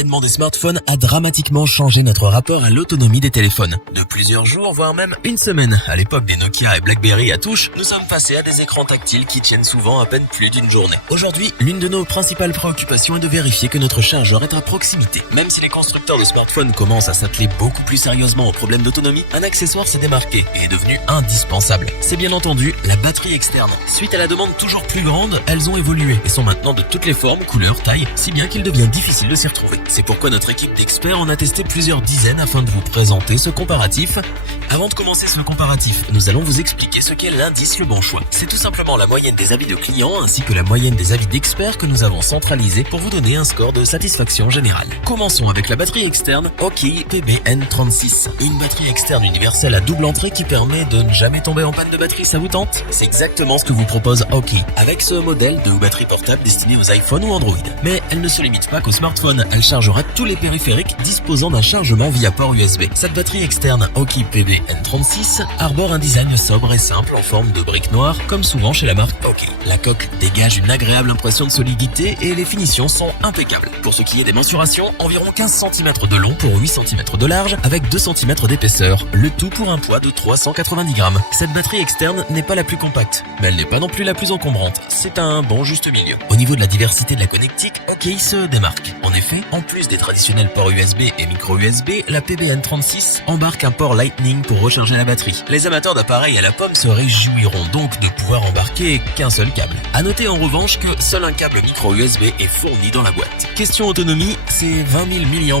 l'avènement des smartphones a dramatiquement changé notre rapport à l'autonomie des téléphones. De plusieurs jours, voire même une semaine, à l'époque des Nokia et BlackBerry à touche, nous sommes passés à des écrans tactiles qui tiennent souvent à peine plus d'une journée. Aujourd'hui, l'une de nos principales préoccupations est de vérifier que notre chargeur est à proximité. Même si les constructeurs de smartphones commencent à s'atteler beaucoup plus sérieusement aux problèmes d'autonomie, un accessoire s'est démarqué et est devenu indispensable. C'est bien entendu la batterie externe. Suite à la demande toujours plus grande, elles ont évolué et sont maintenant de toutes les formes, couleurs, tailles, si bien qu'il devient difficile de s'y retrouver. C'est pourquoi notre équipe d'experts en a testé plusieurs dizaines afin de vous présenter ce comparatif. Avant de commencer ce comparatif, nous allons vous expliquer ce qu'est l'indice Le Bon Choix. C'est tout simplement la moyenne des avis de clients ainsi que la moyenne des avis d'experts que nous avons centralisés pour vous donner un score de satisfaction générale. Commençons avec la batterie externe Aukey PBN36. Une batterie externe universelle à double entrée qui permet de ne jamais tomber en panne de batterie, ça vous tente? C'est exactement ce que vous propose Aukey, avec ce modèle de batterie portable destinée aux iPhones ou Android. Mais elle ne se limite pas qu'aux smartphones, elle chargera tous les périphériques disposant d'un chargement via port USB. Cette batterie externe Aukey PBN36 arbore un design sobre et simple en forme de brique noire, comme souvent chez la marque Aukey. La coque dégage une agréable impression de solidité et les finitions sont impeccables. Pour ce qui est des mensurations, environ 15 cm de long pour 8 cm de large avec 2 cm d'épaisseur, le tout pour un poids de 390 grammes. Cette batterie externe n'est pas la plus compacte, mais elle n'est pas non plus la plus encombrante. C'est un bon juste milieu. Au niveau de la diversité de la connectique, Aukey se démarque. En effet, en plus des traditionnels ports USB et micro USB, la PBN36 embarque un port Lightning pour recharger la batterie. Les amateurs d'appareils à la pomme se réjouiront donc de pouvoir embarquer qu'un seul câble. À noter en revanche que seul un câble micro USB est fourni dans la boîte. Question autonomie, ces 20 000 mAh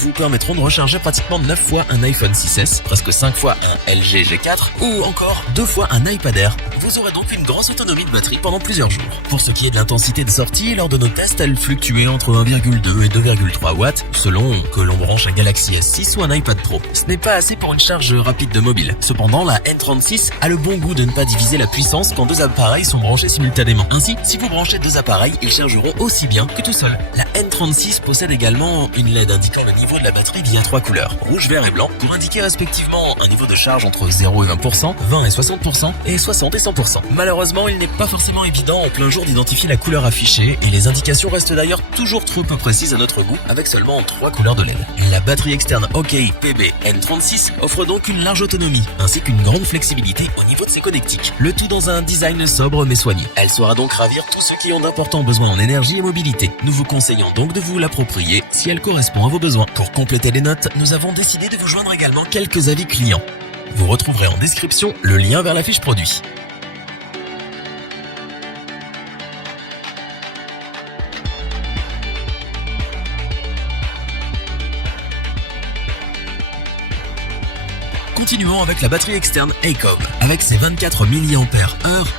vous permettront de recharger pratiquement 9 fois un iPhone 6S, presque 5 fois un LG G4 ou encore 2 fois un iPad Air. Vous aurez donc une grosse autonomie de batterie pendant plusieurs jours. Pour ce qui est de l'intensité de sortie, lors de nos tests, elle fluctuait entre 1,2 et 2,3 watts selon que l'on branche un Galaxy S6 ou un iPad Pro. Ce n'est pas assez pour une charge rapide de mobile. Cependant, la N36 a le bon goût de ne pas diviser la puissance quand deux appareils sont branchés simultanément. Ainsi, si vous branchez deux appareils, ils chargeront aussi bien que tout seul. La N36 possède également une LED indiquant le niveau de la batterie via 3 couleurs, rouge, vert et blanc, pour indiquer respectivement un niveau de charge entre 0 et 20%, 20 et 60% et 60 et 100%. Malheureusement, il n'est pas forcément évident en plein jour d'identifier la couleur affichée et les indications restent d'ailleurs toujours trop peu précises à notre goût avec seulement 3 couleurs de LED. La batterie externe Aukey PBN36 offre donc une large autonomie ainsi qu'une grande flexibilité au niveau de ses connectiques. Le tout dans un design sobre mais soigné. Elle saura donc ravir tous ceux qui ont d'importants besoins en énergie et mobilité. Nous vous conseillons donc de vous l'approprier si elle correspond à vos besoins. Pour compléter les notes, nous avons décidé de vous joindre également quelques avis clients. Vous retrouverez en description le lien vers la fiche produit. Continuons avec la batterie externe Aecov. Avec ses 24 mAh,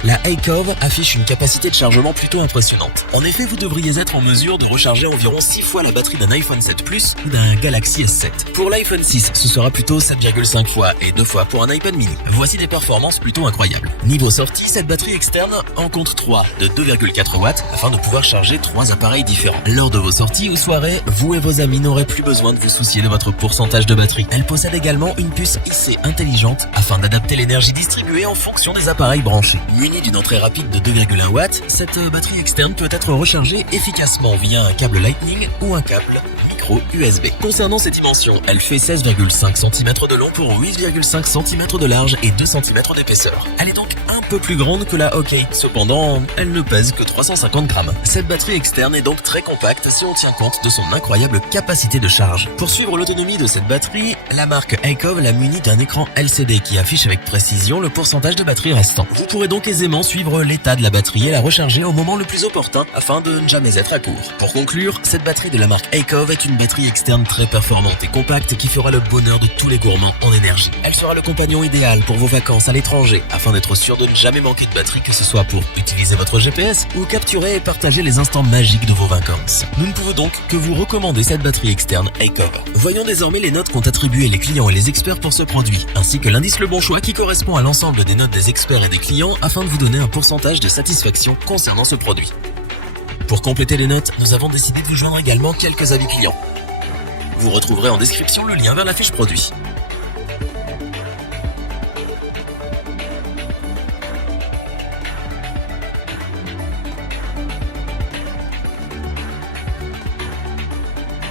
la Aecov affiche une capacité de chargement plutôt impressionnante. En effet, vous devriez être en mesure de recharger environ 6 fois la batterie d'un iPhone 7 Plus ou d'un Galaxy S7. Pour l'iPhone 6, ce sera plutôt 7,5 fois et 2 fois pour un iPad mini. Voici des performances plutôt incroyables. Niveau sortie, cette batterie externe en compte 3 de 2,4 watts afin de pouvoir charger 3 appareils différents. Lors de vos sorties ou soirées, vous et vos amis n'aurez plus besoin de vous soucier de votre pourcentage de batterie. Elle possède également une puce IC intelligente afin d'adapter l'énergie distribuée en fonction des appareils branchés. Munie d'une entrée rapide de 2,1 watts, cette batterie externe peut être rechargée efficacement via un câble Lightning ou un câble micro USB. Concernant ses dimensions, elle fait 16,5 cm de long pour 8,5 cm de large et 2 cm d'épaisseur. Elle est donc un peu plus grande que la Aukey. Cependant, elle ne pèse que 350 grammes. Cette batterie externe est donc très compacte si on tient compte de son incroyable capacité de charge. Pour suivre l'autonomie de cette batterie, la marque Aecov l'a munie d'un écran LCD qui affiche avec précision le pourcentage de batterie restant. Vous pourrez donc aisément suivre l'état de la batterie et la recharger au moment le plus opportun afin de ne jamais être à court. Pour conclure, cette batterie de la marque Aecov est une batterie externe très performante et compacte qui fera le bonheur de tous les gourmands en énergie. Elle sera le compagnon idéal pour vos vacances à l'étranger afin d'être sûr de ne jamais manquer de batterie, que ce soit pour utiliser votre GPS ou capturer et partager les instants magiques de vos vacances. Nous ne pouvons donc que vous recommander cette batterie externe Aecov. Voyons désormais les notes qu'ont attribuées les clients et les experts pour ce produit, ainsi que l'indice Le Bon Choix qui correspond à l'ensemble des notes des experts et des clients afin de vous donner un pourcentage de satisfaction concernant ce produit. Pour compléter les notes, nous avons décidé de vous joindre également quelques avis clients. Vous retrouverez en description le lien vers la fiche produit.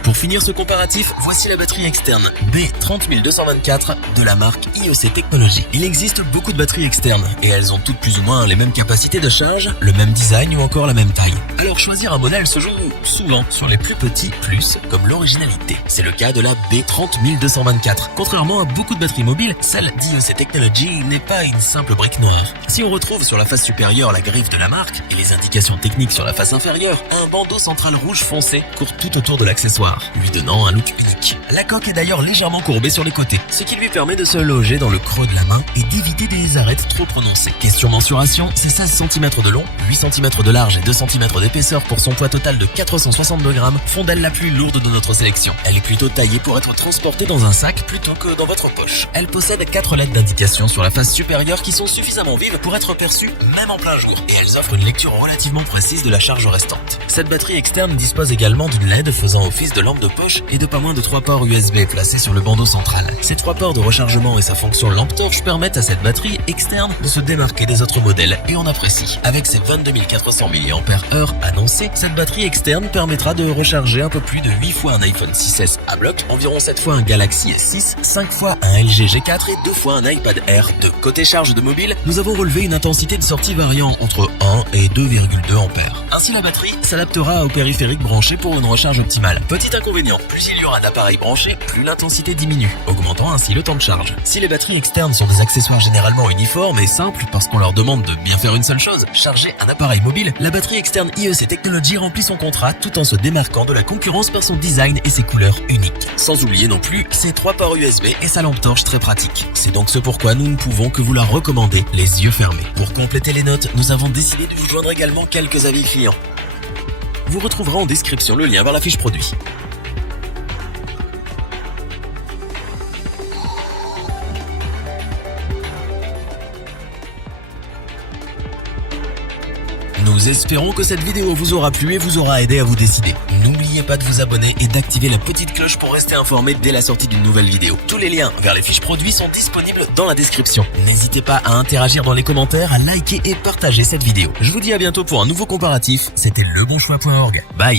Pour finir ce comparatif, voici la batterie externe B30224 de la marque IEC Technology. Il existe beaucoup de batteries externes et elles ont toutes plus ou moins les mêmes capacités de charge, le même design ou encore la même taille. Alors choisir un modèle se joue souvent sur les plus petits plus comme l'originalité. C'est le cas de la B30224. Contrairement à beaucoup de batteries mobiles, celle d'IEC Technology n'est pas une simple brique noire. Si on retrouve sur la face supérieure la griffe de la marque et les indications techniques sur la face inférieure, un bandeau central rouge foncé court tout autour de l'accessoire, lui donnant un look unique. La coque est d'ailleurs légèrement courbée sur les côtés, ce qui lui permet de se loger dans le creux de la main et d'éviter des arêtes trop prononcées. Question mensuration, c'est 16 cm de long, 8 cm de large et 2 cm d'épaisseur pour son poids total de 462 grammes, font d'elle la plus lourde de notre sélection. Elle est plutôt taillée pour être transportée dans un sac plutôt que dans votre poche. Elle possède 4 lettres d'indication sur la face supérieure qui sont suffisamment vives pour être perçues même en plein jour et elles offrent une lecture relativement précise de la charge restante. Cette batterie externe dispose également d'une LED faisant office de lampe de poche et de pas moins de 3 ports USB placés sur le bandeau central. Ces 3 ports de rechargement et sa fonction lampe torche permettent à cette batterie externe de se démarquer des autres modèles et on apprécie. Avec ses 22 400 mAh annoncés, cette batterie externe permettra de recharger un peu plus de 8 fois un iPhone 6s à bloc, environ 7 fois un Galaxy S6, 5 fois un LG G4 et 2 fois un iPad Air 2. Côté charge de mobile, nous avons relevé une intensité de sortie variant entre 1 et 2,2 ampères. Ainsi la batterie s'adaptera au périphérique branché pour une recharge optimale. Petit inconvénient, plus il y aura d'appareils branchés, plus l'intensité diminue, augmentant ainsi le temps de charge. Si les batteries externes sont des accessoires généralement uniformes et simples parce qu'on leur demande de bien faire une seule chose, charger un appareil mobile, la batterie externe IEC Technology remplit son contrat tout en se démarquant de la concurrence par son design et ses couleurs uniques. Sans oublier non plus ses 3 ports USB et sa lampe torche très pratique. C'est donc ce pourquoi nous ne pouvons que vous la recommander, les yeux fermés. Pour compléter les notes, nous avons décidé de vous joindre également quelques avis clients. Vous retrouverez en description le lien vers la fiche produit. Nous espérons que cette vidéo vous aura plu et vous aura aidé à vous décider. N'oubliez pas de vous abonner et d'activer la petite cloche pour rester informé dès la sortie d'une nouvelle vidéo. Tous les liens vers les fiches produits sont disponibles dans la description. N'hésitez pas à interagir dans les commentaires, à liker et partager cette vidéo. Je vous dis à bientôt pour un nouveau comparatif. C'était lebonchoix.org. Bye.